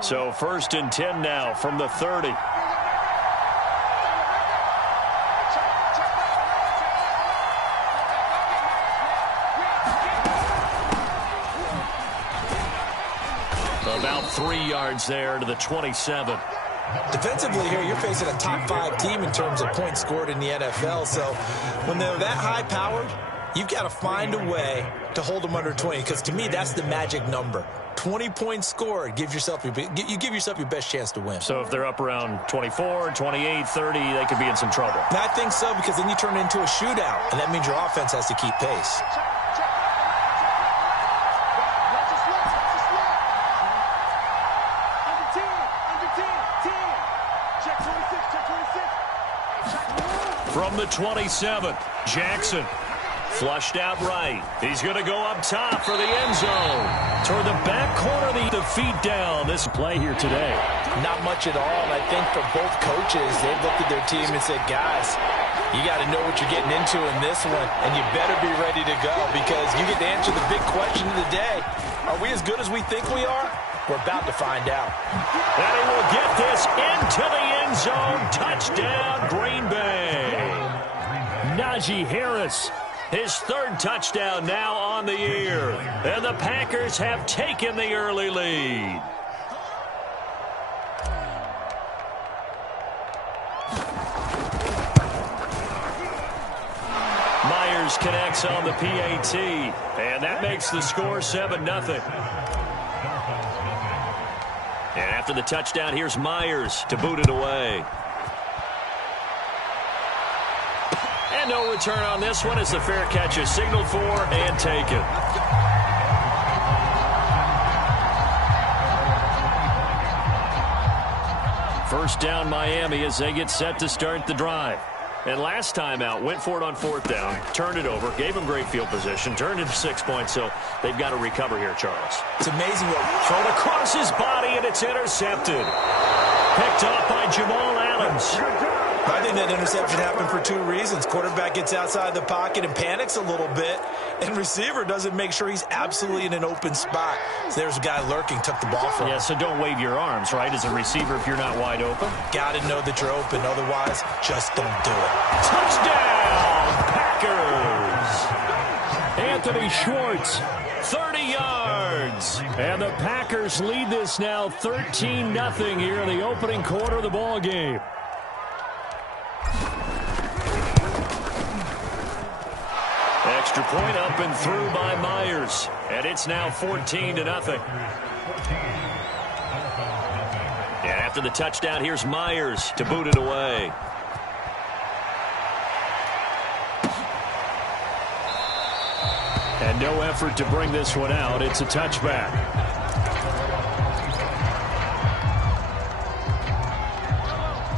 So 1st and 10 now from the 30. About 3 yards there to the 27. Defensively here, you're facing a top 5 team in terms of points scored in the NFL. So when they're that high-powered, you've got to find a way to hold them under 20, because to me, that's the magic number. 20 points scored, you give yourself your best chance to win. So if they're up around 24, 28, 30, they could be in some trouble. And I think so, because then you turn it into a shootout, and that means your offense has to keep pace. From the 27, Jackson flushed out right. He's going to go up top for the end zone. Toward the back corner, the feet down. This play here today. Not much at all, and I think for both coaches, they've looked at their team and said, guys, you got to know what you're getting into in this one, and you better be ready to go, because you get to answer the big question of the day. Are we as good as we think we are? We're about to find out. And he will get this into the end zone. Touchdown, Green Bay. Najee Harris, his 3rd touchdown now on the year. And the Packers have taken the early lead. Myers connects on the PAT. And that makes the score 7-0. And after the touchdown, here's Myers to boot it away. And no return on this one as the fair catch is signaled for and taken. First down Miami as they get set to start the drive. And last time out, went for it on 4th down, turned it over, gave them great field position, turned it to 6 points, so they've got to recover here, Charles. It's amazing what thrown across his body, and it's intercepted. Picked off by Jamal Adams. I think that interception happened for 2 reasons. Quarterback gets outside the pocket and panics a little bit, and receiver doesn't make sure he's absolutely in an open spot. So there's a guy lurking, took the ball from him. Yeah, so don't wave your arms, right, as a receiver if you're not wide open. Got to know that you're open. Otherwise, just don't do it. Touchdown, Packers! Anthony Schwartz, 30 yards. And the Packers lead this now 13-0 here in the opening quarter of the ball game. Extra point up and through by Myers. And it's now 14-0. And after the touchdown, here's Myers to boot it away. And no effort to bring this one out. It's a touchback.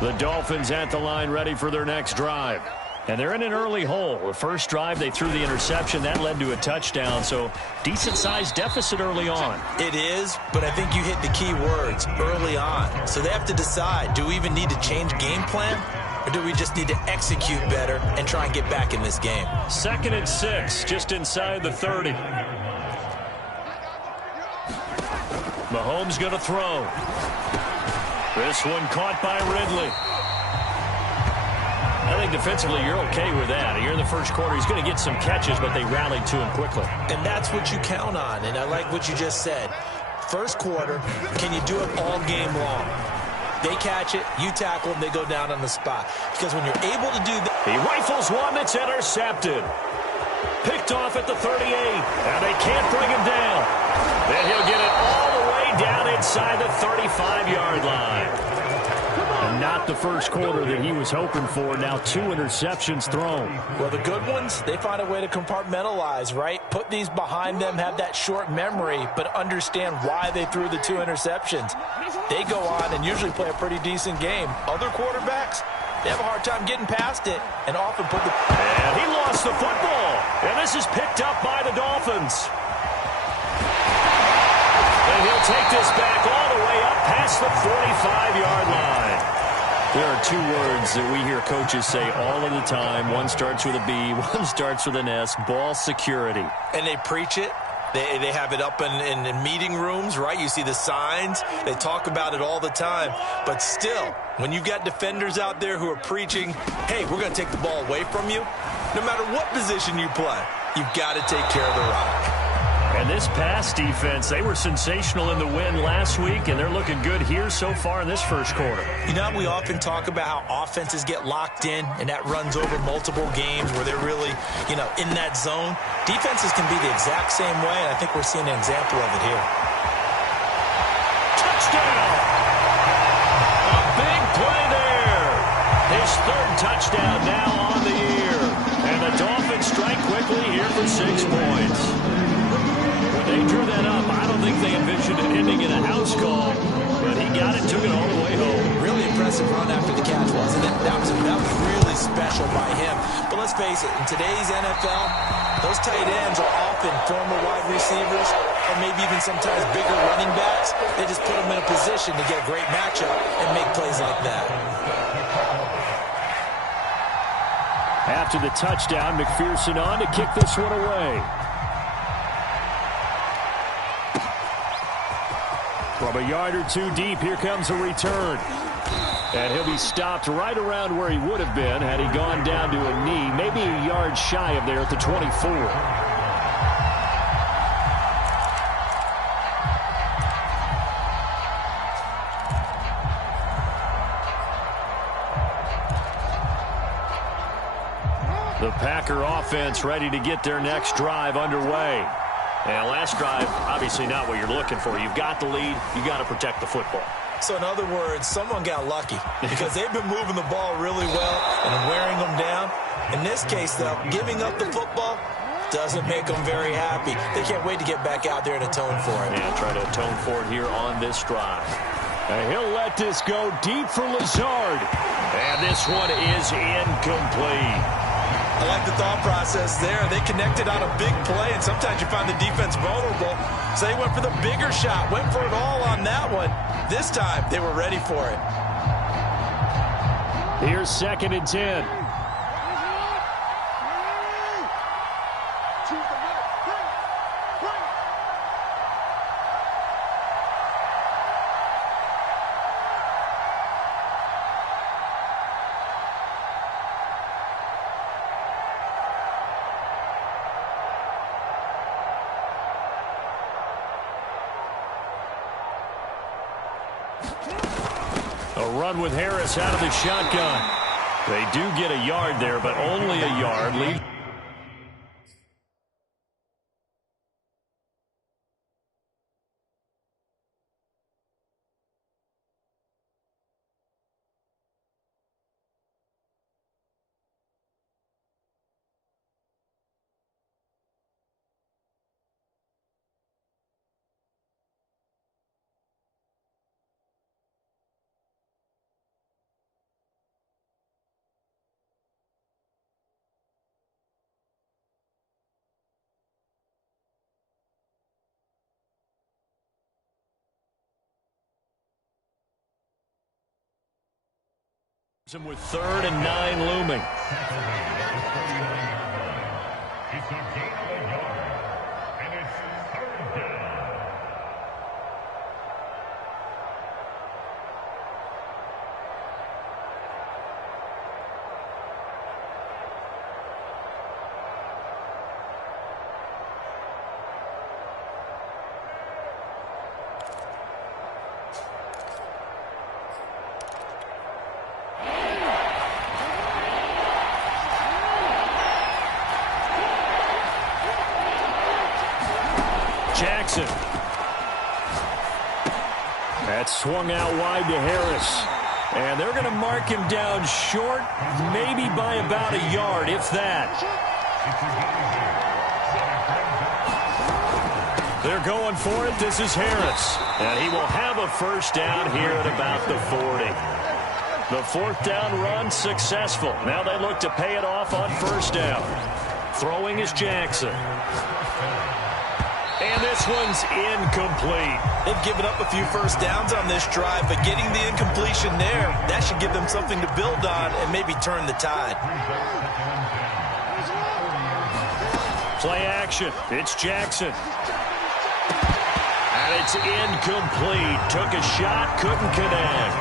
The Dolphins at the line ready for their next drive. And they're in an early hole. The first drive, they threw the interception. That led to a touchdown, so decent-sized deficit early on. It is, but I think you hit the key words, early on. So they have to decide, do we even need to change game plan, or do we just need to execute better and try and get back in this game? 2nd and 6, just inside the 30. Mahomes going to throw. This one caught by Ridley. I think defensively you're okay with that. You're in the first quarter. He's going to get some catches, but they rallied to him quickly. And that's what you count on, and I like what you just said. First quarter, can you do it all game long? They catch it, you tackle them, they go down on the spot. Because when you're able to do that... He rifles one that's intercepted. Picked off at the 38, and they can't bring him down. Then he'll get it all the way down inside the 35-yard line. And not the first quarter that he was hoping for. Now 2 interceptions thrown. Well, the good ones, they find a way to compartmentalize, right? Put these behind them, have that short memory, but understand why they threw the 2 interceptions. They go on and usually play a pretty decent game. Other quarterbacks, they have a hard time getting past it and often put the... And he lost the football. And this is picked up by the Dolphins. And he'll take this back all the way up past the 45-yard line. There are 2 words that we hear coaches say all of the time. One starts with a B, one starts with an S. Ball security. And they preach it, They have it up in meeting rooms, right? You see the signs. They talk about it all the time. But still, when you've got defenders out there who are preaching, hey, we're going to take the ball away from you, no matter what position you play, you've got to take care of the rock. And this pass defense, they were sensational in the win last week, and they're looking good here so far in this first quarter. You know, we often talk about how offenses get locked in, and that runs over multiple games where they're really, in that zone. Defenses can be the exact same way, and I think we're seeing an example of it here. Touchdown! A big play there. His third touchdown now on the year. And the Dolphins strike quickly here for 6 points. They drew that up. I don't think they envisioned it ending in a house call, but he got it, took it all the way home. Really impressive run after the catch, wasn't it? That was really special by him. But let's face it, in today's NFL, those tight ends are often former wide receivers or maybe even sometimes bigger running backs. They just put them in a position to get a great matchup and make plays like that. After the touchdown, McPherson on to kick this one away. From a yard or two deep, here comes a return. And he'll be stopped right around where he would have been had he gone down to a knee, maybe a yard shy of there at the 24. The Packer offense ready to get their next drive underway. And last drive, obviously not what you're looking for. You've got the lead. You got to protect the football. So in other words, someone got lucky because they've been moving the ball really well and wearing them down. In this case, though, giving up the football doesn't make them very happy. They can't wait to get back out there and atone for it. And try to atone for it here on this drive. And he'll let this go deep for Lazard. And this one is incomplete. I like the thought process there. They connected on a big play, and sometimes you find the defense vulnerable. So they went for the bigger shot, went for it all on that one. This time, they were ready for it. Here's 2nd and 10. A run with Harris out of the shotgun. They do get a yard there, but only a yard. Lead. With 3rd and 9 looming. It's a gain of a yard, and it's 3rd down. Jackson. That swung out wide to Harris. And they're going to mark him down short, maybe by about a yard, if that. They're going for it. This is Harris. And he will have a first down here at about the 40. The 4th down run successful. Now they look to pay it off on 1st down. Throwing is Jackson. And this one's incomplete. They've given up a few first downs on this drive, but getting the incompletion there, that should give them something to build on and maybe turn the tide. Play action. It's Jackson. it's incomplete. Took a shot, couldn't connect.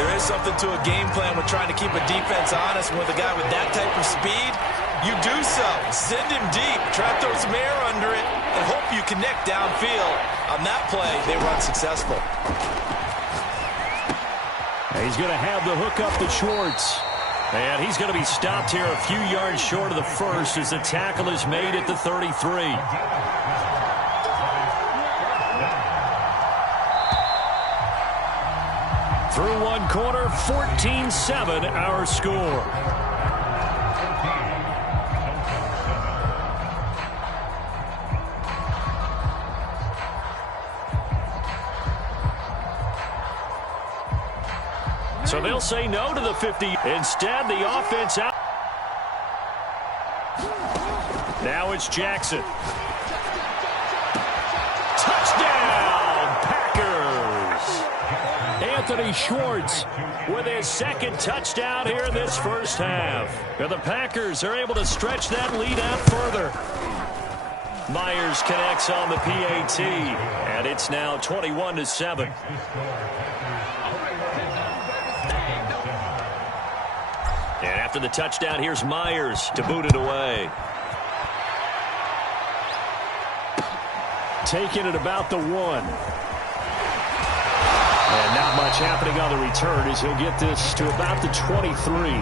There is something to a game plan with trying to keep a defense honest. With a guy with that type of speed, you do so. Send him deep, try to throw some air under it, and hope you connect downfield. On that play, they were unsuccessful. He's going to have the hook up to Schwartz. And he's going to be stopped here a few yards short of the first as the tackle is made at the 33. Through one quarter, 14-7 our score. So they'll say no to the 50. Instead, the offense out. Now it's Jackson. Touchdown, Packers! Anthony Schwartz with his second touchdown here in this first half. And the Packers are able to stretch that lead out further. Myers connects on the PAT, and it's now 21-7. And after the touchdown, here's Myers to boot it away. Taking it about the 1. And not much happening on the return as he'll get this to about the 23.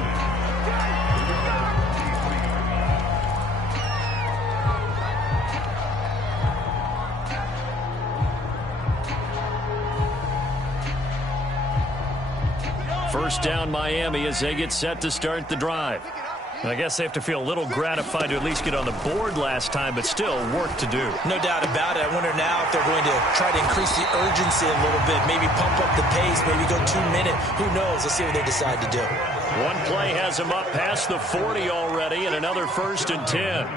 First down, Miami, as they get set to start the drive. And I guess they have to feel a little gratified to at least get on the board last time, but still work to do. No doubt about it. I wonder now if they're going to try to increase the urgency a little bit, maybe pump up the pace, maybe go 2 minute. Who knows? Let's see what they decide to do. One play has them up past the 40 already, and another 1st and 10.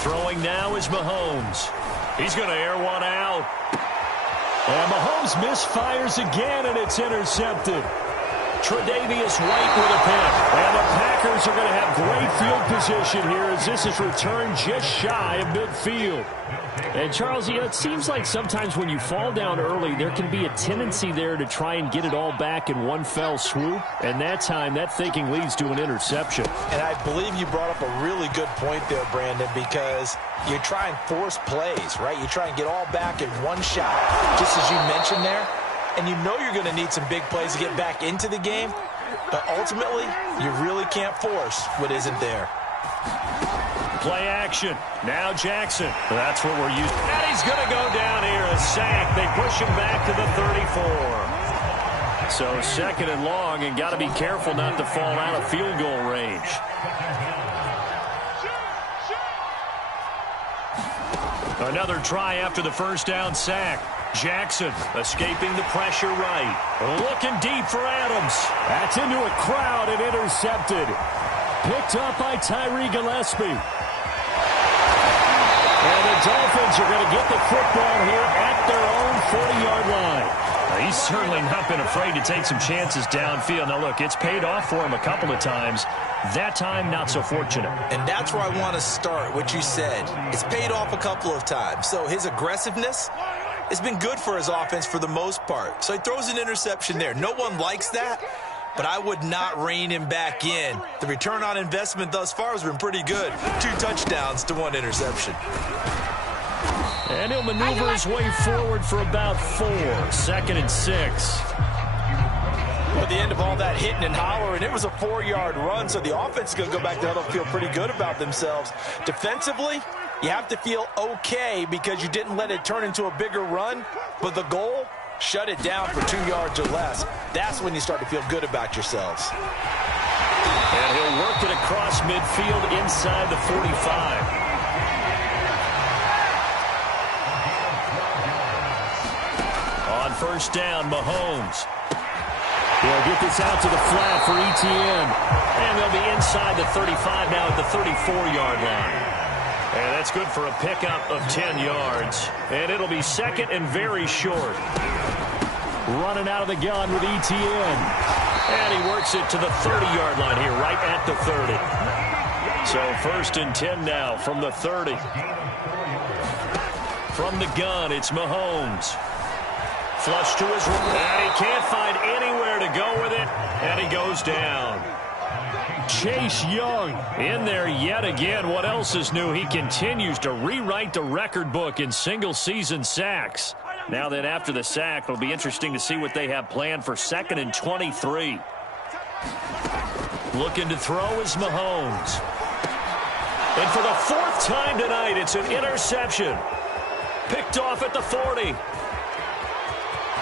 Throwing now is Mahomes. He's going to air one out. And Mahomes misfires again, and it's intercepted. Tre'Davious White with a pick. And the Packers are going to have great field position here as this is returned just shy of midfield. And, Charles, you know, it seems like sometimes when you fall down early, there can be a tendency there to try and get it all back in one fell swoop. And that time, that thinking leads to an interception. And I believe you brought up a really good point there, Brandon, because you try and force plays, right? You try and get all back in one shot, just as you mentioned there. And you know you're going to need some big plays to get back into the game. But ultimately, you really can't force what isn't there. Play action. Now Jackson. That's what we're used to. And he's going to go down here. A sack. They push him back to the 34. So second and long, and got to be careful not to fall out of field goal range. Another try after the first down sack. Jackson escaping the pressure right. Looking deep for Adams. That's into a crowd and intercepted. Picked up by Tyree Gillespie. And the Dolphins are going to get the football here at their own 40-yard line. He's certainly not been afraid to take some chances downfield. Now, look, it's paid off for him a couple of times. That time, not so fortunate. And that's where I want to start, what you said. It's paid off a couple of times. So his aggressiveness has been good for his offense for the most part. So he throws an interception there. No one likes that, but I would not rein him back in. The return on investment thus far has been pretty good. 2 touchdowns to 1 interception. And he'll maneuver his way forward for about 4. 2nd and 6. At the end of all that hitting and hollering, it was a 4-yard run, so the offense is going to go back there and feel pretty good about themselves. Defensively, you have to feel okay because you didn't let it turn into a bigger run, but the goal, shut it down for 2 yards or less. That's when you start to feel good about yourselves. And he'll work it across midfield inside the 45. On first down, Mahomes. He'll get this out to the flat for Etienne. And they'll be inside the 35 now at the 34-yard line. And that's good for a pickup of 10 yards. And it'll be 2nd and very short. Running out of the gun with Etienne. And he works it to the 30-yard line here, right at the 30. So 1st and 10 now from the 30. From the gun, it's Mahomes. Flush to his right, and he can't find anywhere to go with it, and he goes down. Chase Young in there yet again. What else is new? He continues to rewrite the record book in single-season sacks. Now then, after the sack, it'll be interesting to see what they have planned for 2nd and 23. Looking to throw is Mahomes. And for the 4th time tonight, it's an interception. Picked off at the 40.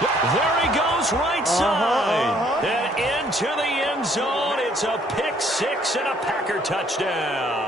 There he goes, right side. And into the end zone. It's a pick 6 and a Packer touchdown.